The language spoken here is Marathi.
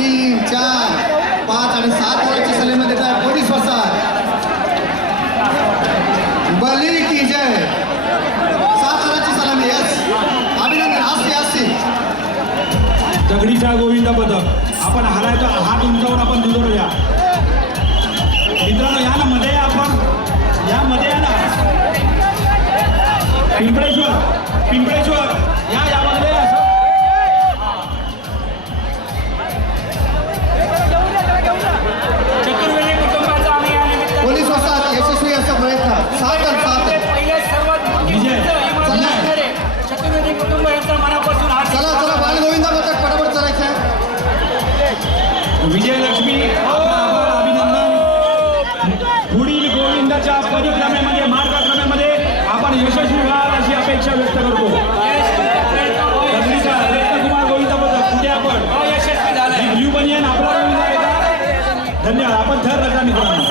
3, 4, 5 आणि 7 ओव्हरच्या सलामीमध्ये देत आहे पोलीस वसाहत. बली की जय. 7 ओव्हरची सलामी. यस, अभिनंदन. हास्य दगडीचा गोविंद पदक. आपण हारायचा हात उंचावून आपण दुजोरूया. मित्रांनो या ना मध्ये आपण या मध्ये या ना. पिंपळेश्वर यामध्ये चतुर्वेदी कुटुंबाचा आम्ही या निमित्ताने पोलीस वसाहत यशस्वी असा प्रयत्न. 7 पहिले सर्वात मोठी चतुर्वेदी कुटुंब यांचा मनापासून चला बालगोविंदा पथक पटापट चालायचं आहे. विजयलक्ष्मी अभिनंदन. पुढील गोविंदाच्या परिक्रमेमध्ये मार्गक्रमेमध्ये आपण यशस्वी व्हाल अशी अपेक्षा व्यक्त करतो. कुमार गोविंद पथक कुठे आपण यशस्वी झाला. ब्ल्यू बनियन आपला गोविंदा. धन्यवाद. आपण थर रजा मित्रांनो.